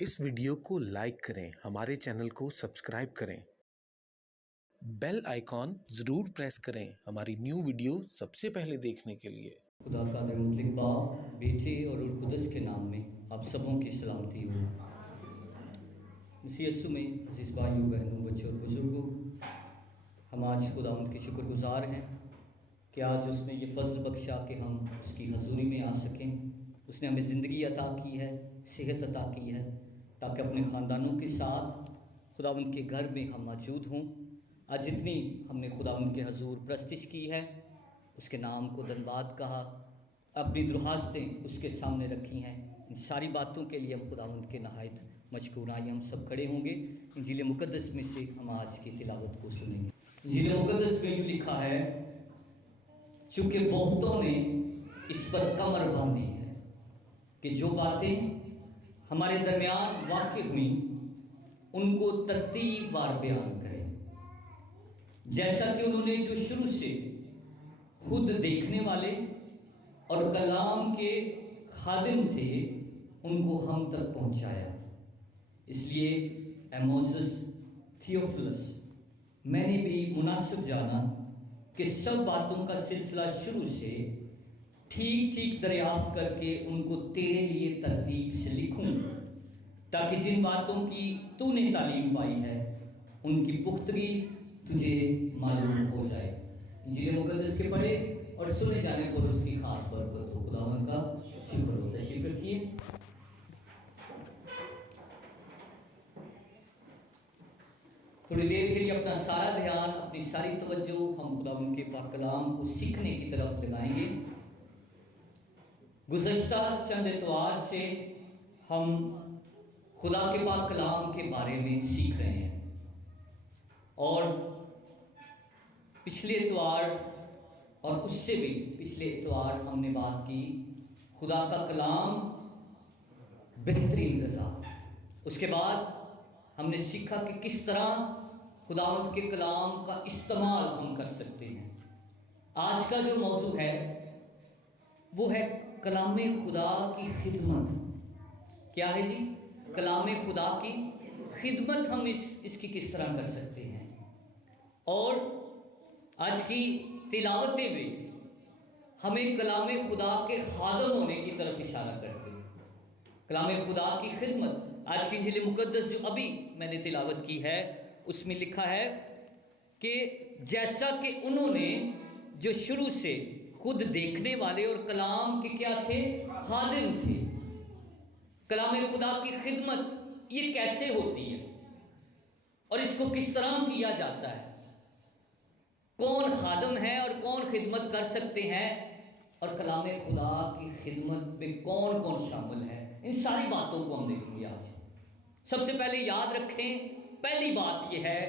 اس video کو like کریں، ہمارے چینل کو سبسکرائب کریں، بیل آئیکن ضرور پریس کریں ہماری نیو ویڈیو سب سے پہلے دیکھنے کے لیے۔ خدا قادر مطلق باپ، بیٹے اور روح القدس کے نام میں آپ سبوں کی سلامتی ہو۔ مسیح یسوع میں عزیز بھائیوں، بہنوں، بچوں اور بزرگوں، ہم آج خداوند کے شکر گزار ہیں کہ آج اس نے یہ فضل بخشا کہ ہم اس کی حضوری میں آ سکیں۔ اس نے ہمیں زندگی عطا کی ہے، صحت عطا کی ہے، تاکہ اپنے خاندانوں کے ساتھ خداوند کے گھر میں ہم موجود ہوں۔ آج جتنی ہم نے خداوند کے حضور پرستش کی ہے، اس کے نام کو دھنیواد کہا، اپنی درخواستیں اس کے سامنے رکھی ہیں، ان ساری باتوں کے لیے ہم خداوند کے نہایت مشکور ہیں۔ ہم سب کھڑے ہوں گے، انجیل مقدس میں سے ہم آج کی تلاوت کو سنیں گے۔ انجیل مقدس میں جو لکھا ہے، چونکہ بہتوں نے اس پر کمر باندھی ہے کہ جو باتیں ہمارے درمیان واقع ہوئیں ان کو ترتیب وار بیان کریں، جیسا کہ انہوں نے جو شروع سے خود دیکھنے والے اور کلام کے خادم تھے ان کو ہم تک پہنچایا۔ اس لیے اے موسس تھیوفلس، میں نے بھی مناسب جانا کہ سب باتوں کا سلسلہ شروع سے ٹھیک ٹھیک دریافت کر کے ان کو تیرے لیے ترتیب سے لکھوں، تاکہ جن باتوں کی تو نے تعلیم پائی ہے ان کی پختگی تجھے معلوم ہو جائے۔ انجیل مقدس کے پڑھے اور سنے جانے پر اس کی خاص برکت ہو۔ خداوند کا شکر ہو۔ تشریف رکھیے۔ تھوڑی دیر کے لیے اپنا سارا دھیان، اپنی ساری توجہ ہم خداوند کے پاک کلام کو سیکھنے کی طرف لگائیں گے۔ گزشتہ چند اتوار سے ہم خدا کے پاک کلام کے بارے میں سیکھ رہے ہیں، اور پچھلے اتوار اور اس سے بھی پچھلے اتوار ہم نے بات کی خدا کا کلام بہترین غذا۔ اس کے بعد ہم نے سیکھا کہ کس طرح خداوند کے کلام کا استعمال ہم کر سکتے ہیں۔ آج کا جو موضوع ہے وہ ہے کلام خدا کی خدمت۔ کیا ہے جی؟ کلام خدا کی خدمت ہم اس کی کس طرح کر سکتے ہیں۔ اور آج کی تلاوتیں بھی ہمیں کلام خدا کے خادم ہونے کی طرف اشارہ کرتے ہیں۔ کلام خدا کی خدمت۔ آج کی انجیل مقدس جو ابھی میں نے تلاوت کی ہے اس میں لکھا ہے کہ جیسا کہ انہوں نے جو شروع سے خود دیکھنے والے اور کلام کے کیا تھے؟ خادم تھے۔ کلام خدا کی خدمت یہ کیسے ہوتی ہے اور اس کو کس طرح کیا جاتا ہے، کون خادم ہے اور کون خدمت کر سکتے ہیں، اور کلام خدا کی خدمت میں کون کون شامل ہے، ان ساری باتوں کو ہم دیکھیں گے آج۔ سب سے پہلے یاد رکھیں، پہلی بات یہ ہے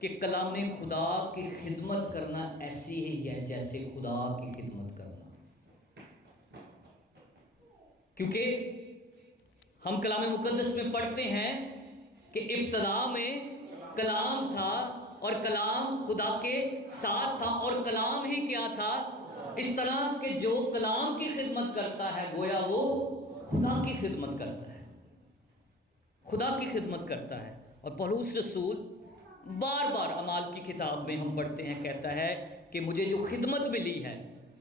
کہ کلام خدا کی خدمت کرنا ایسی ہی ہے جیسے خدا کی خدمت کرنا، کیونکہ ہم کلام مقدس میں پڑھتے ہیں کہ ابتدا میں کلام تھا اور کلام خدا کے ساتھ تھا اور کلام ہی کیا تھا؟ اس طرح کہ جو کلام کی خدمت کرتا ہے گویا وہ خدا کی خدمت کرتا ہے، خدا کی خدمت کرتا ہے۔ اور پولس رسول بار بار اعمال کی کتاب میں ہم پڑھتے ہیں، کہتا ہے کہ مجھے جو خدمت ملی ہے،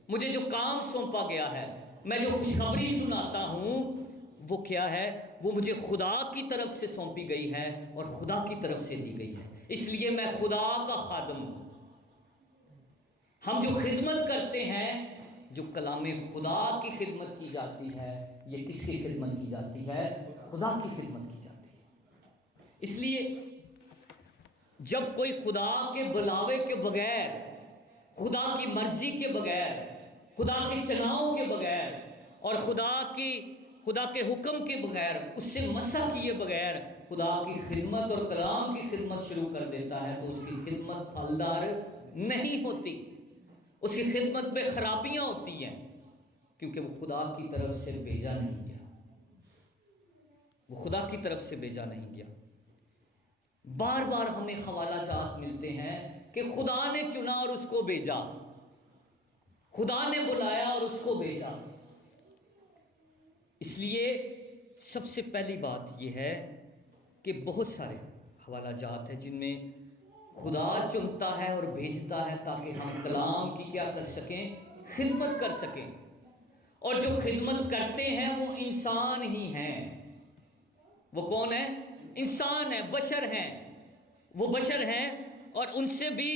مجھے جو کام سونپا گیا ہے، میں جو خوشخبری سناتا ہوں، وہ کیا ہے؟ وہ مجھے خدا کی طرف سے سونپی گئی ہے اور خدا کی طرف سے دی گئی ہے، اس لیے میں خدا کا خادم ہوں۔ ہم جو خدمت کرتے ہیں، جو کلام خدا کی خدمت کی جاتی ہے، یہ کس کی خدمت کی جاتی ہے؟ خدا کی خدمت کی جاتی ہے۔ اس لیے جب کوئی خدا کے بلاوے کے بغیر، خدا کی مرضی کے بغیر، خدا کے چناؤ کے بغیر اور خدا کے حکم کے بغیر، اس سے مسح کیے بغیر خدا کی خدمت اور کلام کی خدمت شروع کر دیتا ہے تو اس کی خدمت پھلدار نہیں ہوتی، اس کی خدمت میں خرابیاں ہوتی ہیں، کیونکہ وہ خدا کی طرف سے بھیجا نہیں گیا، وہ خدا کی طرف سے بھیجا نہیں گیا۔ بار بار ہمیں حوالہ جات ملتے ہیں کہ خدا نے چنا اور اس کو بھیجا، خدا نے بلایا اور اس کو بھیجا۔ اس لیے سب سے پہلی بات یہ ہے کہ بہت سارے حوالہ جات ہیں جن میں خدا چنتا ہے اور بھیجتا ہے تاکہ ہم کلام کی کیا کر سکیں، خدمت کر سکیں، اور جو خدمت کرتے ہیں وہ انسان ہی ہیں۔ وہ کون ہے؟ انسان ہیں، بشر ہیں، وہ بشر ہیں اور ان سے بھی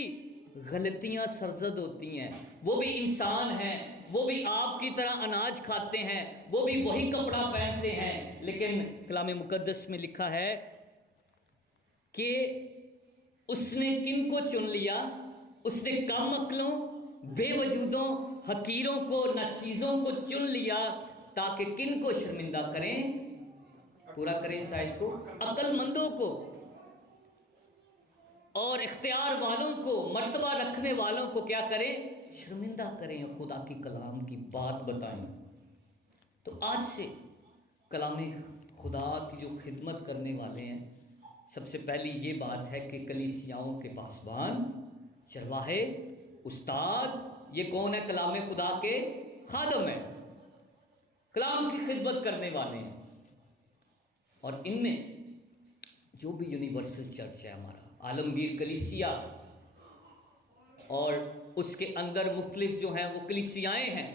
غلطیاں سرزد ہوتی ہیں۔ وہ بھی انسان ہیں، وہ بھی آپ کی طرح اناج کھاتے ہیں، وہ بھی وہی کپڑا پہنتے ہیں، لیکن کلام مقدس میں لکھا ہے کہ اس نے کن کو چن لیا؟ اس نے کم عقلوں، بے وجودوں، حقیروں کو، ناچیزوں کو چن لیا تاکہ کن کو شرمندہ کریں؟ پورا کریں شاید کو، عقل مندوں کو اور اختیار والوں کو، مرتبہ رکھنے والوں کو کیا کریں؟ شرمندہ کریں، خدا کی کلام کی بات بتائیں۔ تو آج سے کلام خدا کی جو خدمت کرنے والے ہیں، سب سے پہلی یہ بات ہے کہ کلیسیاؤں کے پاسبان، چرواہے، استاد، یہ کون ہے؟ کلام خدا کے خادم ہیں، کلام کی خدمت کرنے والے ہیں۔ اور ان میں جو بھی یونیورسل چرچ ہے، ہمارا عالمگیر کلیسیا، اور اس کے اندر مختلف جو ہیں وہ کلیسیائیں ہیں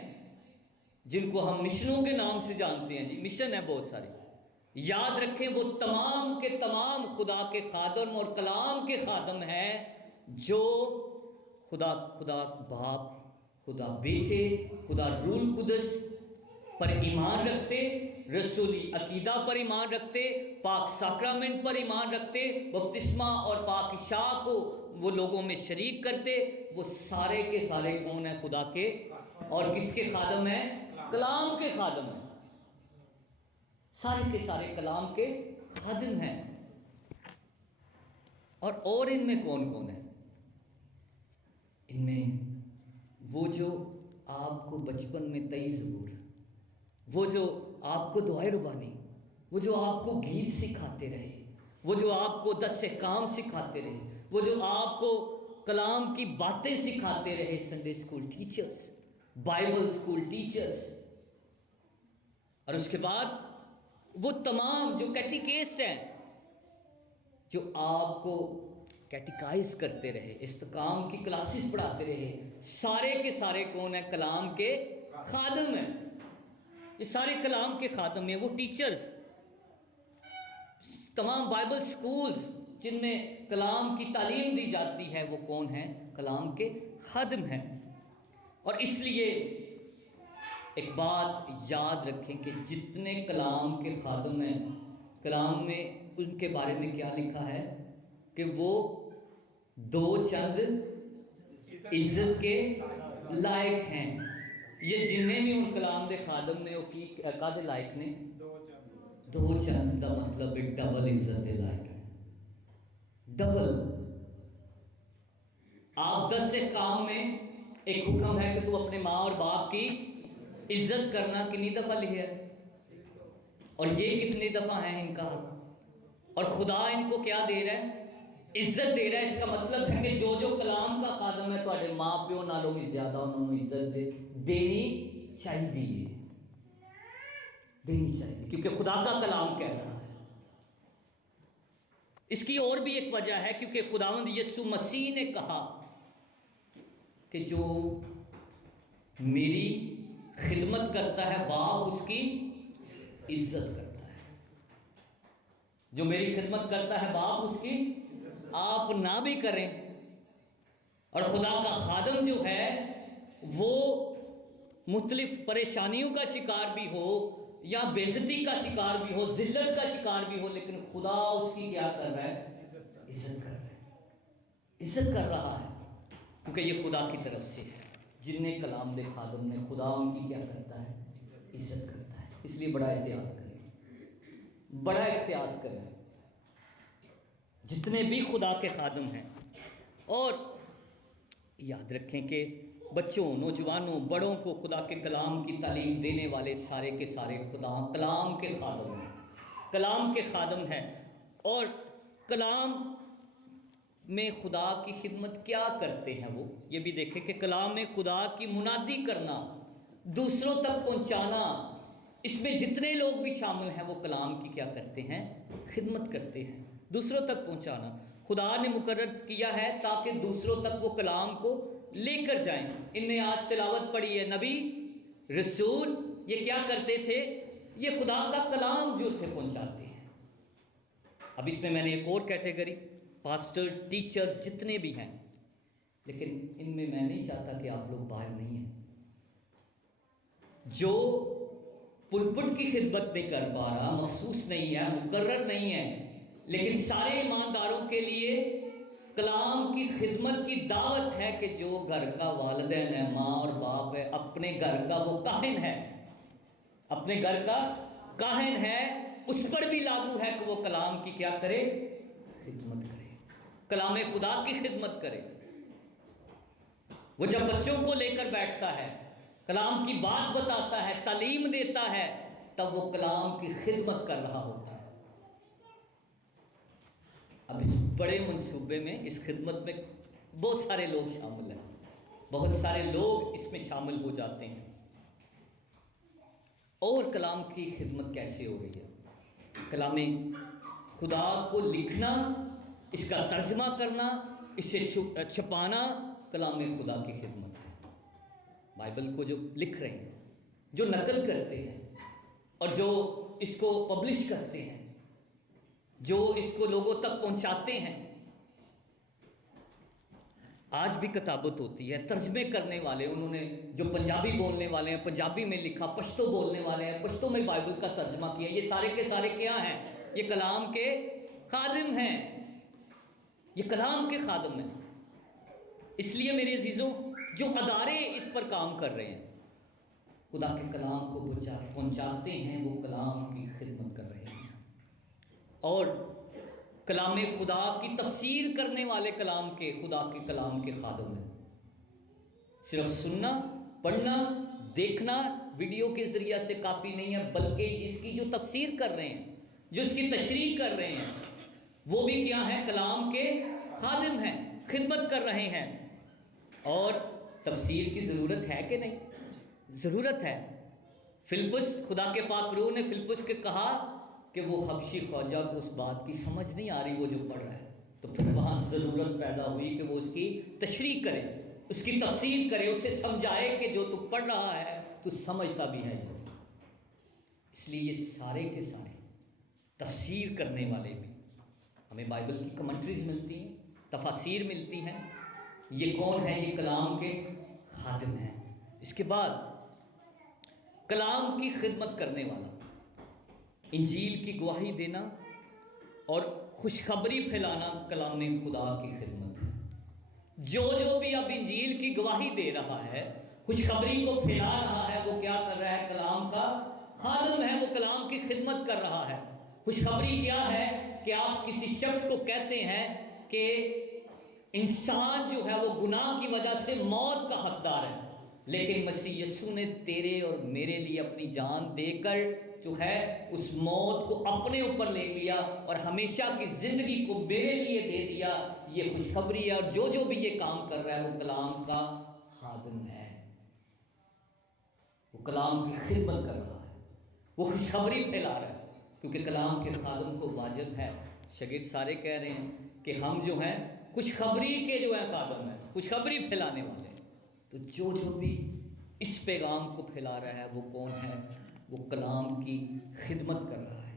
جن کو ہم مشنوں کے نام سے جانتے ہیں۔ جی مشن ہے بہت سارے، یاد رکھیں وہ تمام کے تمام خدا کے خادم اور کلام کے خادم ہیں، جو خدا باپ، خدا بیٹے، خدا روح القدس پر ایمان رکھتے، رسولی عقیدہ پر ایمان رکھتے، پاک ساکرامنٹ پر ایمان رکھتے، بپتسمہ اور پاک عشاء کو وہ لوگوں میں شریک کرتے، وہ سارے کے سارے کون ہیں؟ خدا کے، اور کس کے خادم ہیں؟ کلام کے خادم ہیں، سارے کے سارے کلام کے خادم ہیں۔ اور ان میں کون کون ہے؟ ان میں وہ جو آپ کو بچپن میں 23 زبور، وہ جو آپ کو دعائے ربانی، وہ جو آپ کو گیت سکھاتے رہے، وہ جو آپ کو 10 احکام سکھاتے رہے، وہ جو آپ کو کلام کی باتیں سکھاتے رہے، Sunday school teachers, Bible school teachers, اور اس کے بعد وہ تمام جو کیٹیکسٹ ہیں، جو آپ کو کیٹیکائز کرتے رہے، استقام کی کلاسز پڑھاتے رہے، سارے کے سارے کون ہیں؟ کلام کے خادم ہیں۔ یہ سارے کلام کے خادم ہیں، وہ ٹیچرز، تمام بائبل سکولز جن میں کلام کی تعلیم دی جاتی ہے، وہ کون ہیں؟ کلام کے خادم ہیں۔ اور اس لیے ایک بات یاد رکھیں کہ جتنے کلام کے خادم ہیں، کلام میں ان کے بارے میں کیا لکھا ہے کہ وہ دو چند عزت کے لائق ہیں۔ یہ جنہیں بھی ان کلام دے خادم نے وہ کی کہتے لائق نے، دو چند کا مطلب ایک ڈبل عزت دے لائق ہے، ڈبل۔ آپ 10 احکام میں ایک حکم ہے کہ تو اپنے ماں اور باپ کی عزت کرنا، کتنی دفعہ لکھا ہے؟ اور یہ کتنی دفعہ ہیں ان کا حق؟ اور خدا ان کو کیا دے رہا ہے؟ عزت دے رہا ہے۔ اس کا مطلب ہے کہ جو جو کلام کا خادم ہے، تھوڑے ماں پیو نالوں بھی زیادہ انہوں نے عزت دینی چاہیے، دینی چاہیے، کیونکہ خدا کا کلام کہہ رہا ہے۔ اس کی اور بھی ایک وجہ ہے، کیونکہ خداوند یسوع مسیح نے کہا کہ جو میری خدمت کرتا ہے باپ اس کی عزت کرتا ہے، جو میری خدمت کرتا ہے باپ اس کی، آپ نہ بھی کریں، اور خدا کا خادم جو ہے وہ مختلف پریشانیوں کا شکار بھی ہو یا بے عزتی کا شکار بھی ہو، ذلت کا شکار بھی ہو، لیکن خدا اس کی کیا کر رہا ہے؟ عزت کر رہا ہے، عزت کر رہا ہے، کیونکہ یہ خدا کی طرف سے ہے۔ جن نے کلام دے خادم نے، خدا ان کی کیا کرتا ہے؟ عزت کرتا ہے۔ اس لیے بڑا احتیاط کریں، بڑا احتیاط کریں جتنے بھی خدا کے خادم ہیں۔ اور یاد رکھیں کہ بچوں، نوجوانوں، بڑوں کو خدا کے کلام کی تعلیم دینے والے سارے کے سارے خدا کلام کے خادم ہیں، کلام کے خادم ہیں۔ اور کلام میں خدا کی خدمت کیا کرتے ہیں وہ یہ بھی دیکھیں کہ کلام میں خدا کی منادی کرنا، دوسروں تک پہنچانا، اس میں جتنے لوگ بھی شامل ہیں وہ کلام کی کیا کرتے ہیں؟ خدمت کرتے ہیں، دوسروں تک پہنچانا خدا نے مقرر کیا ہے تاکہ دوسروں تک وہ کلام کو لے کر جائیں۔ ان میں آج تلاوت پڑھی ہے، نبی رسول یہ کیا کرتے تھے؟ یہ خدا کا کلام جو تھے پہنچاتے ہیں۔ اب اس میں نے ایک اور کیٹیگری، پاسٹر، ٹیچر جتنے بھی ہیں، لیکن ان میں نہیں چاہتا کہ آپ لوگ باہر نہیں ہیں، جو پلپٹ کی خدمت نہیں کر پا رہا، مخصوص نہیں ہے، مقرر نہیں ہے، لیکن سارے ایمانداروں کے لیے کلام کی خدمت کی دعوت ہے کہ جو گھر کا والدین ہے، ماں اور باپ ہے، اپنے گھر کا وہ کاہن ہے، اپنے گھر کا کاہن ہے، اس پر بھی لاگو ہے کہ وہ کلام کی کیا کرے؟ خدمت کرے، کلام خدا کی خدمت کرے۔ وہ جب بچوں کو لے کر بیٹھتا ہے، کلام کی بات بتاتا ہے، تعلیم دیتا ہے، تب وہ کلام کی خدمت کر رہا ہوتا ہے۔ اب اس بڑے منصوبے میں، اس خدمت میں بہت سارے لوگ شامل ہیں، بہت سارے لوگ اس میں شامل ہو جاتے ہیں۔ اور کلام کی خدمت کیسے ہو رہی ہے؟ کلام خدا کو لکھنا، اس کا ترجمہ کرنا، اسے چھپانا کلام خدا کی خدمت ہے۔ بائبل کو جو لکھ رہے ہیں، جو نقل کرتے ہیں، اور جو اس کو پبلش کرتے ہیں، جو اس کو لوگوں تک پہنچاتے ہیں، آج بھی کتابت ہوتی ہے، ترجمے کرنے والے، انہوں نے جو پنجابی بولنے والے ہیں پنجابی میں لکھا، پشتو بولنے والے ہیں پشتو میں بائبل کا ترجمہ کیا، یہ سارے کے سارے کیا ہیں؟ یہ کلام کے خادم ہیں، یہ کلام کے خادم ہیں۔ اس لیے میرے عزیزوں، جو ادارے اس پر کام کر رہے ہیں، خدا کے کلام کو پہنچاتے ہیں، وہ کلام کی خدمت کر رہے ہیں۔ اور کلام خدا کی تفسیر کرنے والے کلام کے، خدا کے کلام کے خادم ہیں۔ صرف سننا، پڑھنا، دیکھنا ویڈیو کے ذریعے سے کافی نہیں ہے، بلکہ اس کی جو تفسیر کر رہے ہیں، جو اس کی تشریح کر رہے ہیں، وہ بھی کیا ہیں؟ کلام کے خادم ہیں، خدمت کر رہے ہیں۔ اور تفسیر کی ضرورت ہے کہ نہیں؟ ضرورت ہے۔ فلپس، خدا کے پاک روح نے فلپس کے کہا کہ وہ حبشی خواجہ کو اس بات کی سمجھ نہیں آ رہی وہ جو پڑھ رہا ہے، تو پھر وہاں ضرورت پیدا ہوئی کہ وہ اس کی تشریح کرے، اس کی تفسیر کرے، اسے سمجھائے کہ جو تو پڑھ رہا ہے تو سمجھتا بھی ہے۔ اس لیے یہ سارے کے سارے تفسیر کرنے والے بھی، ہمیں بائبل کی کمنٹریز ملتی ہیں، تفاسیر ملتی ہیں، یہ کون ہے؟ یہ کلام کے خادم ہیں۔ اس کے بعد کلام کی خدمت کرنے والا، انجیل کی گواہی دینا اور خوشخبری پھیلانا کلام خدا کی خدمت ہے۔ جو بھی اب انجیل کی گواہی دے رہا ہے، خوشخبری کو پھیلا رہا ہے، وہ کیا کر رہا ہے؟ کلام کا خادم ہے، وہ کلام کی خدمت کر رہا ہے۔ خوشخبری کیا ہے؟ کہ آپ کسی شخص کو کہتے ہیں کہ انسان جو ہے وہ گناہ کی وجہ سے موت کا حقدار ہے، لیکن مسیح یسوع نے تیرے اور میرے لیے اپنی جان دے کر جو ہے اس موت کو اپنے اوپر لے لیا اور ہمیشہ کی زندگی کو میرے لیے دے دیا۔ یہ خوشخبری ہے، اور جو بھی یہ کام کر رہا ہے وہ کلام کا خادم ہے، وہ کلام کی خدمت کر رہا ہے، وہ خوشخبری پھیلا رہا ہے، کیونکہ کلام کے خادم کو واجب ہے۔ شاگرد سارے کہہ رہے ہیں کہ ہم جو ہیں خوشخبری کے جو ہے خادم ہیں، خوشخبری پھیلانے والے ہیں۔ تو جو بھی اس پیغام کو پھیلا رہا ہے وہ کون ہے؟ وہ کلام کی خدمت کر رہا ہے۔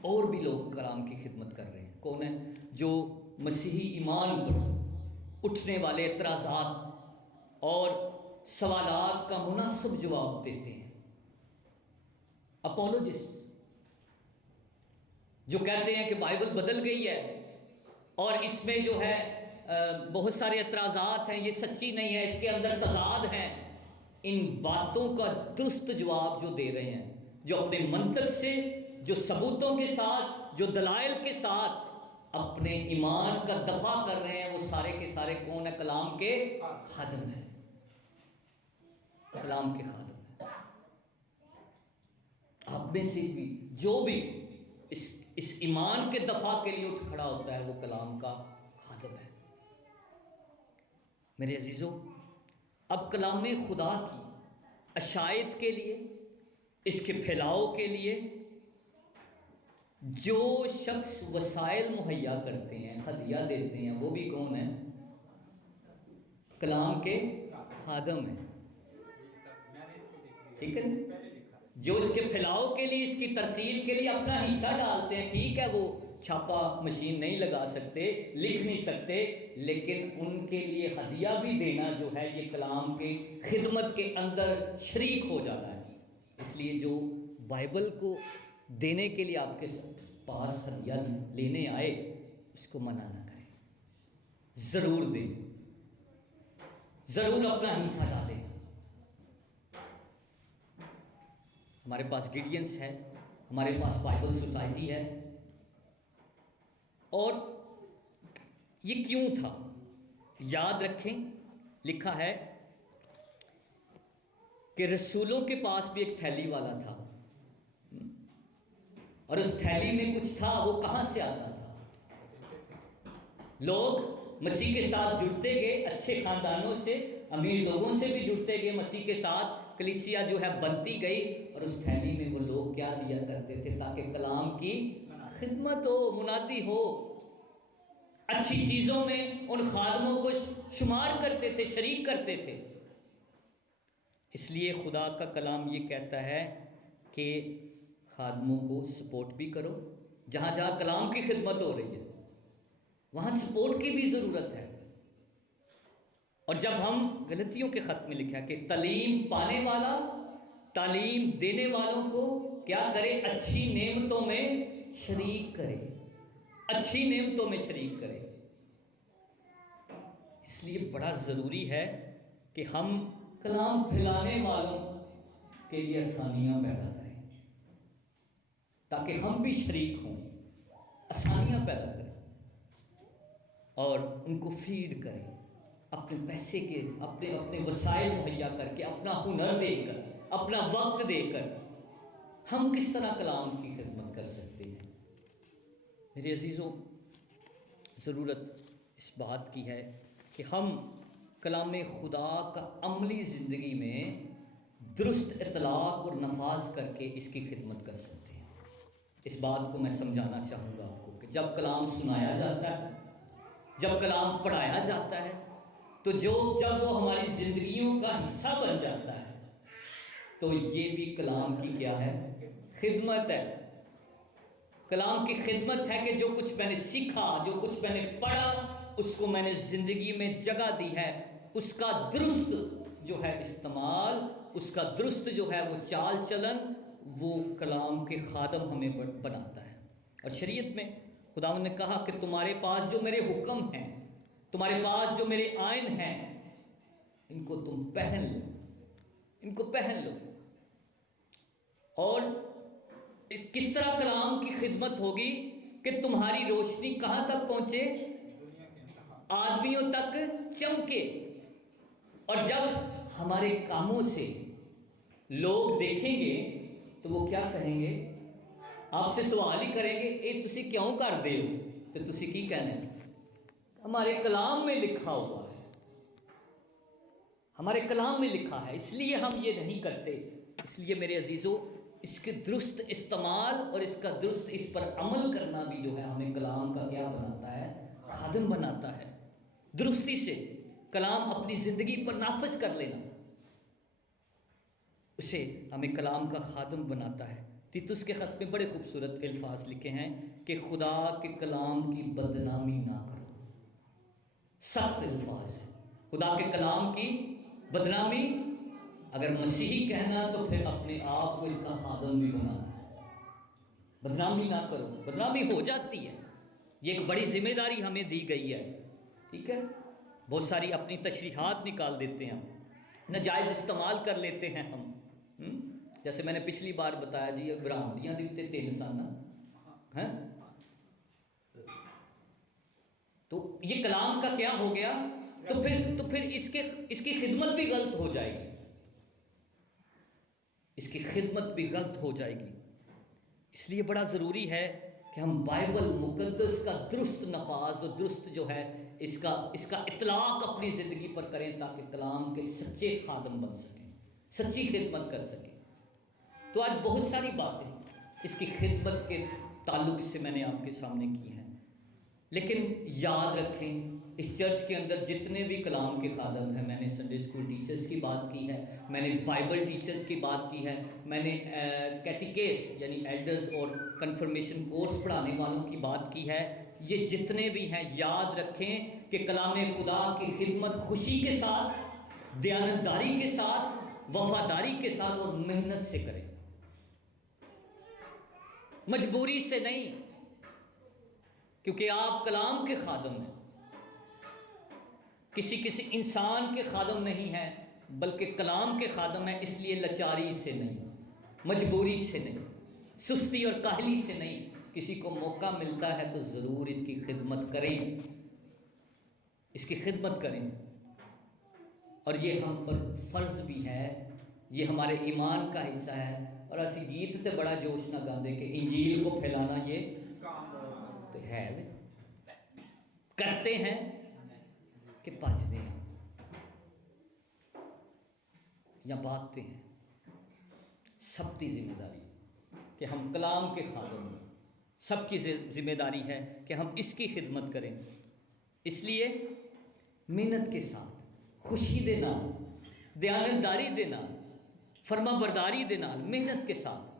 اور بھی لوگ کلام کی خدمت کر رہے ہیں، کون ہیں؟ جو مسیحی ایمان پر اٹھنے والے اعتراضات اور سوالات کا مناسب جواب دیتے ہیں، اپولوجسٹ، جو کہتے ہیں کہ بائبل بدل گئی ہے اور اس میں جو ہے بہت سارے اعتراضات ہیں، یہ سچی نہیں ہے، اس کے اندر تضاد ہیں۔ ان باتوں کا درست جواب جو دے رہے ہیں، جو اپنے منطق سے، جو ثبوتوں کے ساتھ، جو دلائل کے ساتھ اپنے ایمان کا دفاع کر رہے ہیں، وہ سارے کے سارے کون ہیں؟ کلام کے خادم ہیں، کلام کے خادم ہیں۔ آپ میں سے بھی جو بھی اس ایمان کے دفاع کے لیے اٹھ کھڑا ہوتا ہے وہ کلام کا خادم ہے۔ میرے عزیزوں، اب کلام خدا کی اشاعت کے لیے اس کے پھیلاؤ کے لیے جو شخص وسائل مہیا کرتے ہیں، ہدیہ دیتے ہیں، وہ بھی کون ہیں؟ کلام کے خادم ہیں، ٹھیک ہے؟ جو اس کے پھیلاؤ کے لیے، اس کی ترسیل کے لیے اپنا حصہ ڈالتے ہیں. ٹھیک ہے، وہ چھاپا مشین نہیں لگا سکتے، لکھ نہیں سکتے، لیکن ان کے لیے ہدیہ بھی دینا جو ہے یہ کلام کے خدمت کے اندر شریک ہو جاتا ہے. اس لیے جو بائبل کو دینے کے لیے آپ کے پاس ہدیہ لینے آئے، اس کو منع نہ کریں، ضرور دیں، ضرور اپنا حصہ ڈالیں. ہمارے پاس گیڈینس ہے، ہمارے پاس بائبل سوسائٹی ہے. اور یہ کیوں تھا؟ یاد رکھیں، لکھا ہے کہ رسولوں کے پاس بھی ایک تھیلی والا تھا، اور اس تھیلی میں کچھ تھا. وہ کہاں سے آتا تھا؟ لوگ مسیح کے ساتھ جڑتے گئے، اچھے خاندانوں سے، امیر لوگوں سے بھی جڑتے گئے مسیح کے ساتھ. کلیسیا جو ہے بنتی گئی، اور اس تھیلی میں وہ لوگ کیا دیا کرتے تھے؟ تاکہ کلام کی خدمت ہو، منادی ہو. اچھی چیزوں میں ان خادموں کو شمار کرتے تھے، شریک کرتے تھے. اس لیے خدا کا کلام یہ کہتا ہے کہ خادموں کو سپورٹ بھی کرو. جہاں جہاں کلام کی خدمت ہو رہی ہے وہاں سپورٹ کی بھی ضرورت ہے. اور جب ہم غلطیوں کے خط میں لکھا کہ تعلیم پانے والا تعلیم دینے والوں کو کیا کرے؟ اچھی نعمتوں میں شریک کرے، اچھی نعمتوں میں شریک کرے. اس لیے بڑا ضروری ہے کہ ہم کلام پھیلانے والوں کے لیے آسانیاں پیدا کریں، تاکہ ہم بھی شریک ہوں، آسانیاں پیدا کریں اور ان کو فیڈ کریں. اپنے پیسے کے، اپنے وسائل مہیا کر کے، اپنا ہنر دے کر، اپنا وقت دے کر ہم کس طرح کلام کی خدمت کر سکتے ہیں. میرے عزیزوں، ضرورت اس بات کی ہے کہ ہم کلام خدا کا عملی زندگی میں درست اطلاق اور نفاذ کر کے اس کی خدمت کر سکتے ہیں. اس بات کو میں سمجھانا چاہوں گا آپ کو کہ جب کلام سنایا جاتا ہے، جب کلام پڑھایا جاتا ہے، تو جب وہ ہماری زندگیوں کا حصہ بن جاتا ہے، تو یہ بھی کلام کی کیا ہے؟ خدمت ہے. کلام کی خدمت ہے کہ جو کچھ میں نے سیکھا، جو کچھ میں نے پڑھا، اس کو میں نے زندگی میں جگہ دی ہے. اس کا درست جو ہے استعمال، اس کا درست جو ہے وہ چال چلن، وہ کلام کے خادم ہمیں بناتا ہے. اور شریعت میں خداوند نے کہا کہ تمہارے پاس جو میرے حکم ہیں، تمہارے پاس جو میرے آئین ہیں، ان کو تم پہن لو، ان کو پہن لو. اور کس طرح کلام کی خدمت ہوگی کہ تمہاری روشنی کہاں تک پہنچے؟ آدمیوں تک چمکے. اور جب ہمارے کاموں سے لوگ دیکھیں گے تو وہ کیا کہیں گے؟ آپ سے سوال ہی کریں گے، اے تسی کیوں کر دے ہو؟ تو تسی کی کہنا ہے؟ ہمارے کلام میں لکھا ہوا ہے، ہمارے کلام میں لکھا ہے، اس لیے ہم یہ نہیں کرتے. اس لیے میرے عزیزوں، اس کے درست استعمال اور اس کا درست اس پر عمل کرنا بھی جو ہے ہمیں کلام کا کیا بناتا ہے؟ خادم بناتا ہے. درستی سے کلام اپنی زندگی پر نافذ کر لینا اسے ہمیں کلام کا خادم بناتا ہے. تیتس کے خط میں بڑے خوبصورت الفاظ لکھے ہیں کہ خدا کے کلام کی بدنامی نہ کرو. سخت الفاظ ہے. خدا کے کلام کی بدنامی، اگر مسیحی کہنا تو پھر اپنے آپ کو اس کا خادم بھی بنانا ہے. بدنامی نہ کرو. بدنامی ہو جاتی ہے، یہ ایک بڑی ذمہ داری ہمیں دی گئی ہے. ٹھیک ہے، بہت ساری اپنی تشریحات نکال دیتے ہیں، ہم ناجائز استعمال کر لیتے ہیں ہم. جیسے میں نے پچھلی بار بتایا جی، برآمدیاں دیتے 3 سال ہیں، تو یہ کلام کا کیا ہو گیا؟ تو پھر اس کی خدمت بھی غلط ہو جائے گی، اس کی خدمت بھی غلط ہو جائے گی. اس لیے بڑا ضروری ہے کہ ہم بائبل مقدس کا درست نفاذ اور درست جو ہے اس کا اطلاق اپنی زندگی پر کریں، تاکہ کلام کے سچے خادم بن سکیں، سچی خدمت کر سکیں. تو آج بہت ساری باتیں اس کی خدمت کے تعلق سے میں نے آپ کے سامنے کی ہیں، لیکن یاد رکھیں اس چرچ کے اندر جتنے بھی کلام کے خادم ہیں، میں نے سنڈے اسکول ٹیچرز کی بات کی ہے، میں نے بائبل ٹیچرز کی بات کی ہے، میں نے کیٹیکیس یعنی ایلڈرز اور کنفرمیشن کورس پڑھانے والوں کی بات کی ہے، یہ جتنے بھی ہیں یاد رکھیں کہ کلام خدا کی خدمت خوشی کے ساتھ، دیانتداری کے ساتھ، وفاداری کے ساتھ اور محنت سے کریں، مجبوری سے نہیں، کیونکہ آپ کلام کے خادم ہیں، کسی انسان کے خادم نہیں ہیں، بلکہ کلام کے خادم ہیں، اس لیے لاچاری سے نہیں، مجبوری سے نہیں، سستی اور کاہلی سے نہیں، کسی کو موقع ملتا ہے تو ضرور اس کی خدمت کریں، اس کی خدمت کریں، اور یہ ہم پر فرض بھی ہے، یہ ہمارے ایمان کا حصہ ہے۔ اور اسی گیت تے بڑا جوش نہ گاندے کہ انجیل کو پھیلانا یہ تو ہے، کرتے ہیں کہ بھجتے ہیں یا بھاگتے ہیں، سب کی ذمہ داری کہ ہم کلام کے خادم ہیں، سب کی ذمہ داری ہے کہ ہم اس کی خدمت کریں، اس لیے محنت کے ساتھ، خوشی دے نال، دیانتداری دے نال، فرما برداری دے نال، محنت کے ساتھ۔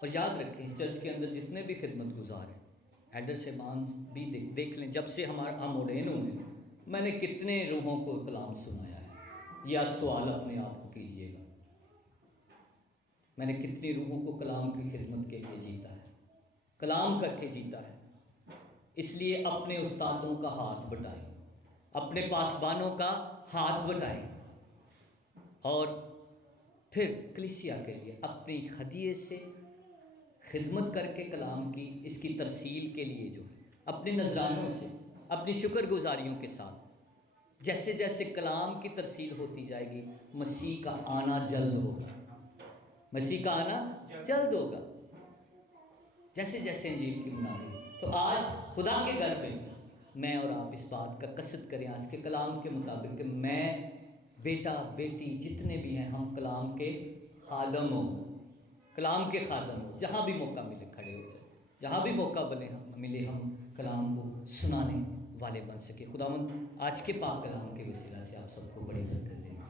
اور یاد رکھیں اس چرچ کے اندر جتنے بھی خدمت گزار ہیں، ایلڈر صاحبان بھی دیکھ لیں، جب سے ہم اورین ہوئے میں نے کتنے روحوں کو کلام سنایا ہے، یہ آج سوال اپنے آپ کو کیجئے گا، میں نے کتنی روحوں کو کلام کی خدمت کے لیے جیتا ہے، کلام کر کے جیتا ہے۔ اس لیے اپنے استادوں کا ہاتھ بٹائیں، اپنے پاسبانوں کا ہاتھ بٹائیں، اور پھر کلیسیا کے لیے اپنی ہدیے سے خدمت کر کے کلام کی اس کی ترسیل کے لیے جو ہے اپنے نذرانوں سے، اپنی شکر گزاریوں کے ساتھ، جیسے جیسے کلام کی ترسیل ہوتی جائے گی، مسیح کا آنا جلد ہوگا، مسیح کا آنا جلد ہوگا، جیسے جیسے انجیل کی منادی۔ تو آج خدا کے گھر پہ میں اور آپ اس بات کا قصد کریں آج کے کلام کے مطابق کہ میں، بیٹا بیٹی جتنے بھی ہیں، ہم کلام کے خادم ہوں، کلام کے خادم ہوں، جہاں بھی موقع ملے کھڑے ہو جائیں، جہاں بھی موقع ملے ہم کلام کو سنانے والے بن سکے۔ خداوند آج کے پاک کلام کے وسیلہ سے آپ سب کو بڑی برکت